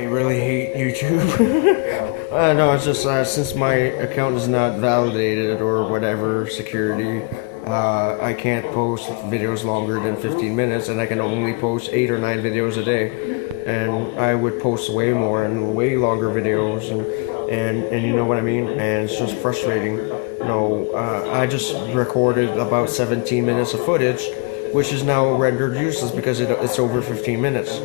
I really hate YouTube. No, it's just since my account is not validated or whatever security, I can't post videos longer than 15 minutes, and I can only post 8 or 9 videos a day. And I would post way more and way longer videos, and you know what I mean. And it's just frustrating. I just recorded about 17 minutes of footage, which is now rendered useless because it's over 15 minutes.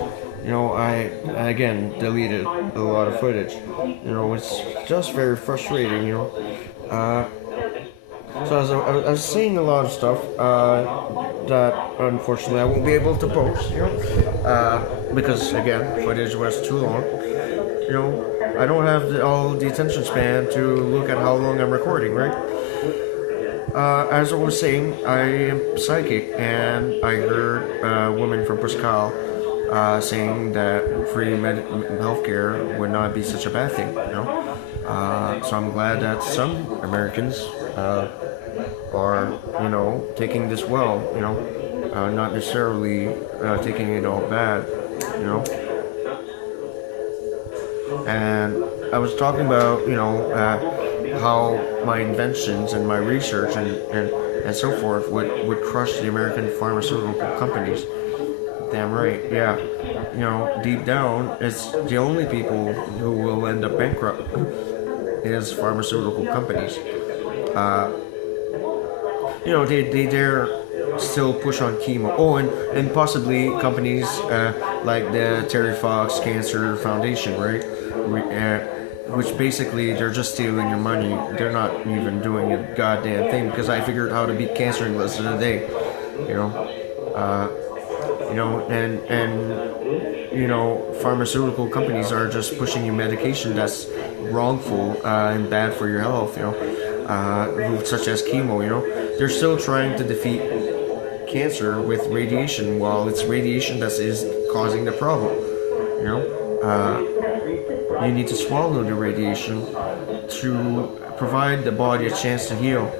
I again deleted a lot of footage. It's just very frustrating. Uh, so I was seeing a lot of stuff that unfortunately I won't be able to post. Because again, footage was too long. I don't have all the attention span to look at how long I'm recording, right? As I was saying, I am psychic, and I heard a woman from Pascal saying that free healthcare would not be such a bad thing. So I'm glad that some Americans are, taking this well. Not necessarily taking it all bad. You know. And I was talking about, how my inventions and my research and so forth would crush the American pharmaceutical companies. Damn right, yeah. Deep down, it's the only people who will end up bankrupt is pharmaceutical companies. Uh, they dare still push on chemo. Oh, and possibly companies like the Terry Fox Cancer Foundation, right? Which basically they're just stealing your money. They're not even doing a goddamn thing because I figured out how to beat cancer in less than a day. You know, uh, pharmaceutical companies are just pushing you medication that's wrongful and bad for your health. Such as chemo. They're still trying to defeat cancer with radiation, while it's radiation that is causing the problem. You need to swallow the radiation to provide the body a chance to heal.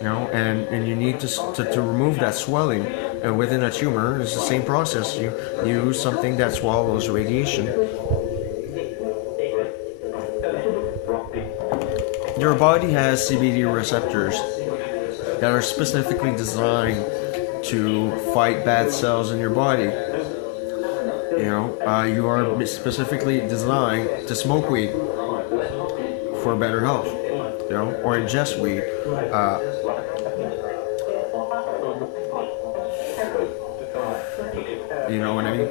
And you need to remove that swelling. And within a tumor, it's the same process. You use something that swallows radiation. Your body has CBD receptors that are specifically designed to fight bad cells in your body. You are specifically designed to smoke weed for better health, or ingest weed. You know what I mean?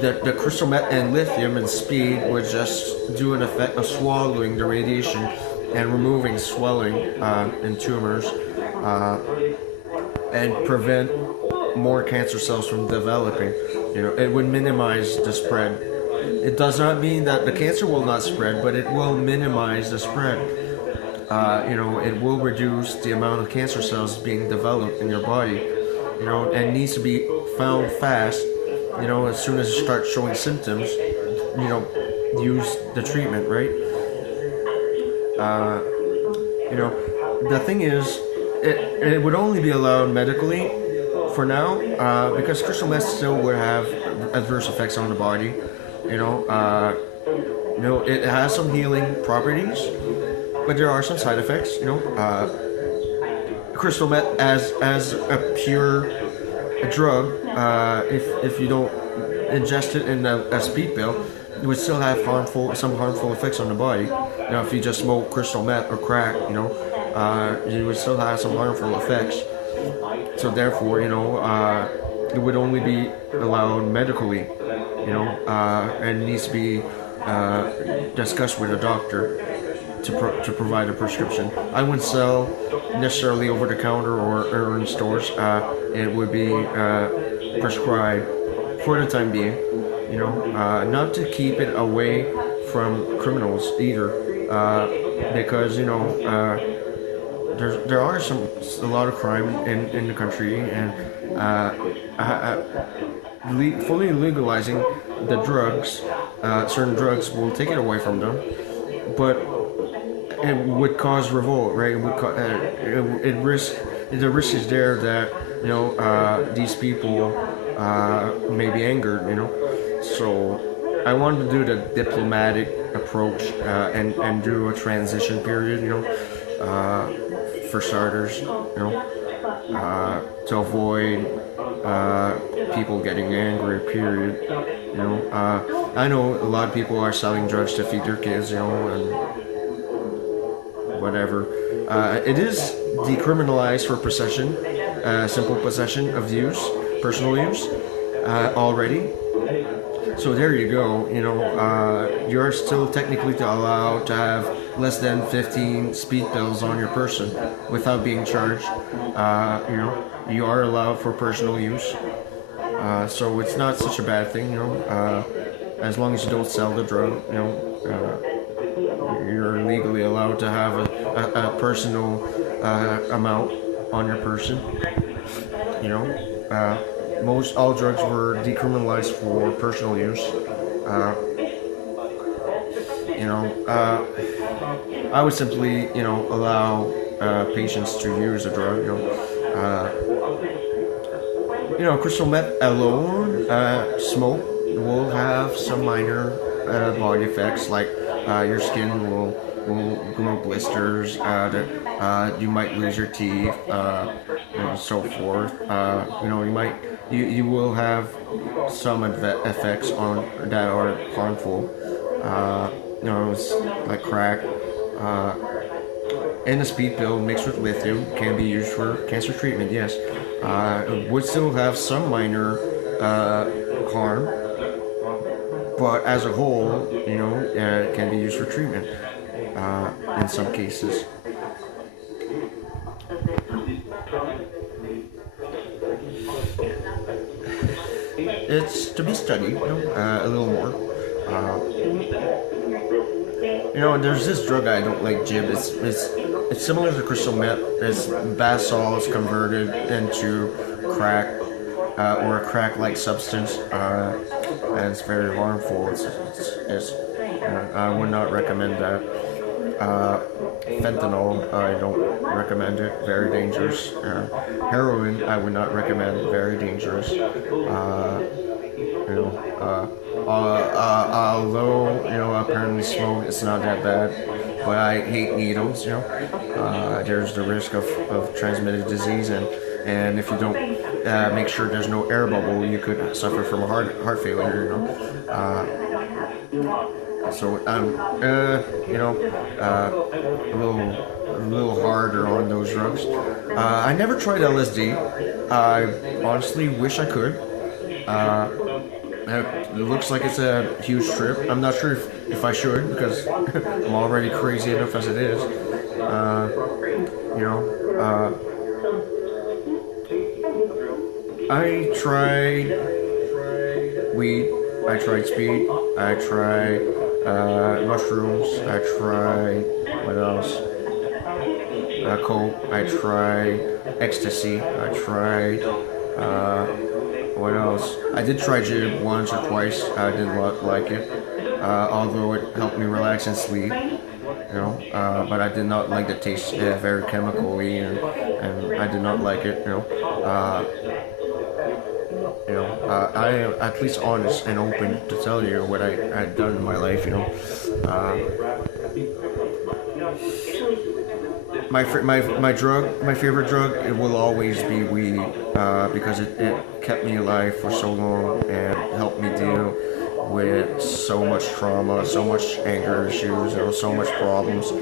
The crystal meth and lithium and speed would just do an effect of swallowing the radiation and removing swelling in tumors and prevent more cancer cells from developing. It would minimize the spread. It does not mean that the cancer will not spread, but it will minimize the spread. It will reduce the amount of cancer cells being developed in your body. And needs to be found fast. As soon as you start showing symptoms, use the treatment, right? The thing is, it would only be allowed medically for now, because crystal meth still would have adverse effects on the body. It has some healing properties, but there are some side effects. Crystal meth as a pure drug, if you don't ingest it in a speed pill, it would still have some harmful effects on the body. If you just smoke crystal meth or crack, you would still have some harmful effects. So therefore, it would only be allowed medically, and needs to be discussed with a doctor to provide a prescription. I wouldn't sell necessarily over the counter or in stores. It would be prescribed for the time being. Not to keep it away from criminals either, because there are a lot of crime in the country, and fully legalizing the drugs, certain drugs will take it away from them, but it would cause revolt, right? The risk is there that these people may be angered, So I wanted to do the diplomatic approach and do a transition period, for starters, to avoid people getting angry, period. I know a lot of people are selling drugs to feed their kids, and whatever. It is decriminalized for possession, simple possession of use, personal use, already. So there you go. You're still technically allowed to have less than 15 speed pills on your person without being charged. You are allowed for personal use. So it's not such a bad thing, as long as you don't sell the drug, you're legally allowed to have a personal amount on your person. Most all drugs were decriminalized for personal use. I would simply, allow patients to use a drug. Crystal meth alone, smoke will have some minor body effects, like your skin will grow blisters, you might lose your teeth, and so forth. You will have some effects on that are harmful. It's like crack. And the speed pill mixed with lithium can be used for cancer treatment. Yes, it would still have some minor harm, but as a whole, it can be used for treatment in some cases. It's to be studied, a little more. There's this drug I don't like, Jib. It's similar to crystal meth. It's basol is converted into crack, or a crack-like substance, and it's very harmful. I would not recommend that. Fentanyl, I don't recommend it. Very dangerous. Heroin, I would not recommend. Very dangerous. Although apparently smoke it's not that bad, but I hate needles. There's the risk of transmitted disease, and if you don't make sure there's no air bubble, you could suffer from a heart failure. So I'm a little harder on those drugs. I never tried LSD. I honestly wish I could. It looks like it's a huge trip. I'm not sure if I should, because I'm already crazy enough as it is. I tried weed, I tried speed, I tried mushrooms, I tried, what else? Coke, I tried ecstasy, I tried, what else? I did try jib once or twice. I did not like it, although it helped me relax and sleep. But I did not like the taste. Very chemically, and I did not like it. I am at least honest and open to tell you what I had done in my life. My favorite drug, it will always be weed, because it kept me alive for so long and helped me deal with so much trauma, so much anger issues, so much problems.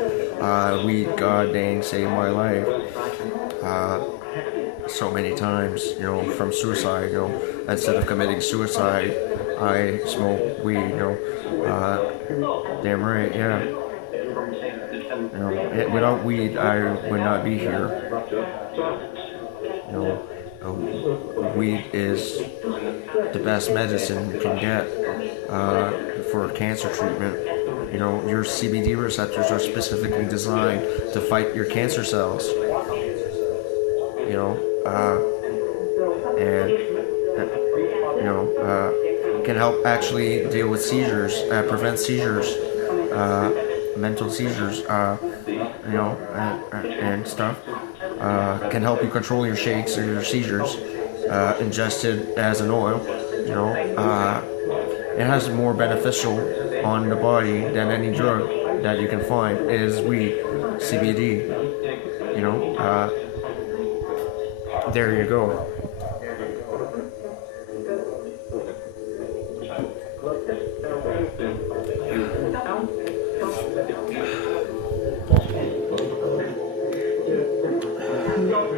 Weed, god dang, saved my life so many times, from suicide. Instead of committing suicide, I smoked weed. Damn right, yeah. Without weed, I would not be here. Weed is the best medicine you can get for cancer treatment. Your CBD receptors are specifically designed to fight your cancer cells. Can help actually deal with seizures, prevent seizures, mental seizures, and stuff. Can help you control your shakes or your seizures, ingested as an oil. it has more beneficial on the body than any drug that you can find is weed, CBD. You know, there you go.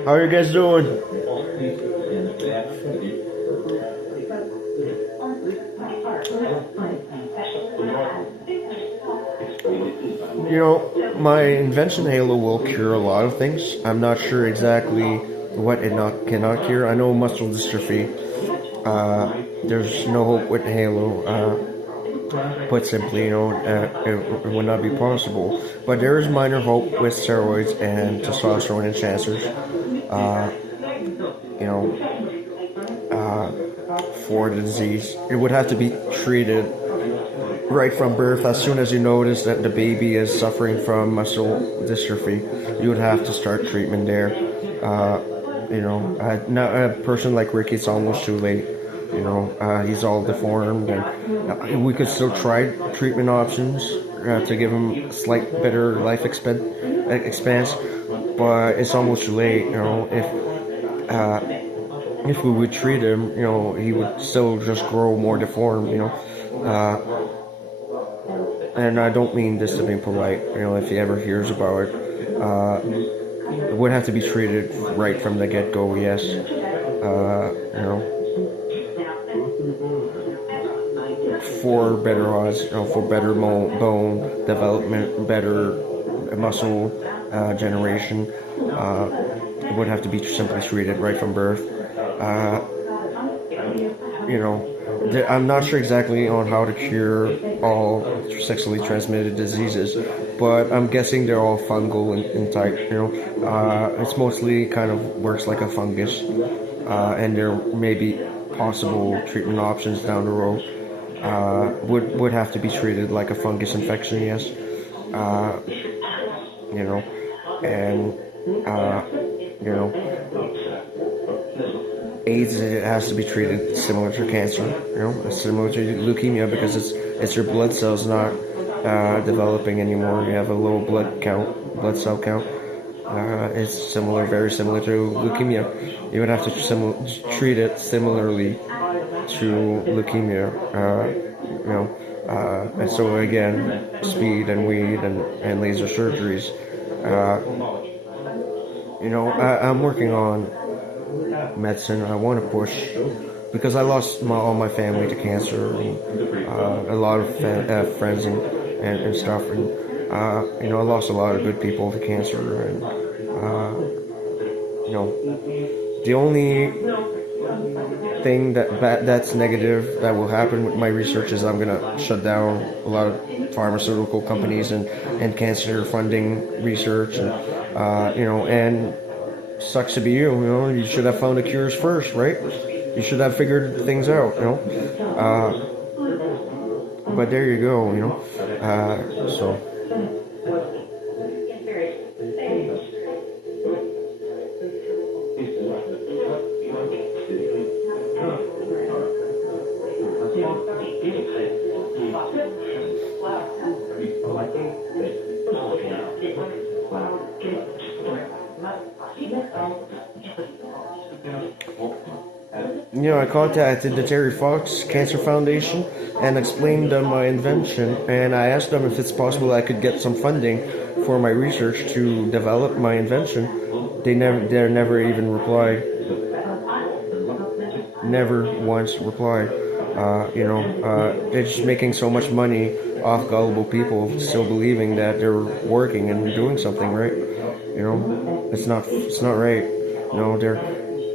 How are you guys doing? You know, my invention Halo will cure a lot of things. I'm not sure exactly what it cannot cure. I know muscle dystrophy. There's no hope with Halo. Put simply, it would not be possible. But there is minor hope with steroids and testosterone enhancers. You know, for the disease, it would have to be treated right from birth. As soon as you notice that the baby is suffering from muscle dystrophy, you would have to start treatment there. Now a person like Ricky, it's almost too late. He's all deformed, and we could still try treatment options to give him slight better life expanse, but it's almost too late. If we would treat him, he would still just grow more deformed. And I don't mean this to be polite. If he ever hears about it, it would have to be treated right from the get-go. Yes. For better odds, for better bone development, better muscle generation, it would have to be simply treated right from birth. I'm not sure exactly on how to cure all sexually transmitted diseases, but I'm guessing they're all fungal in type. It's mostly kind of works like a fungus, and there may be possible treatment options down the road. Would have to be treated like a fungus infection, yes. AIDS, it has to be treated similar to cancer, similar to leukemia, because it's your blood cells not developing anymore. You have a low blood cell count. It's very similar to leukemia. You would have to treat it similarly to leukemia, and so again, speed and weed and laser surgeries. I'm working on medicine. I want to push, because I lost all my family to cancer, and a lot of friends and stuff, and I lost a lot of good people to cancer, and the only thing that's negative that will happen with my research is I'm gonna shut down a lot of pharmaceutical companies and cancer funding research, and and sucks to be you. You should have found the cures first, right? You should have figured things out, but there you go, so. I contacted the Terry Fox Cancer Foundation and explained my invention, and I asked them if it's possible I could get some funding for my research to develop my invention. They never even replied. Never once replied. They're just making so much money off gullible people still believing that they're working and doing something, right? It's not right.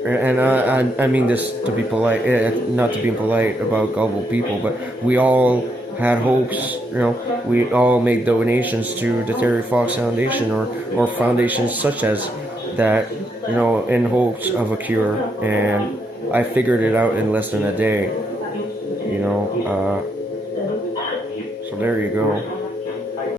And I mean this to be polite, not to be polite about gullible people, but we all had hopes. We all made donations to the Terry Fox Foundation or foundations such as that, in hopes of a cure, and I figured it out in less than a day. So there you go.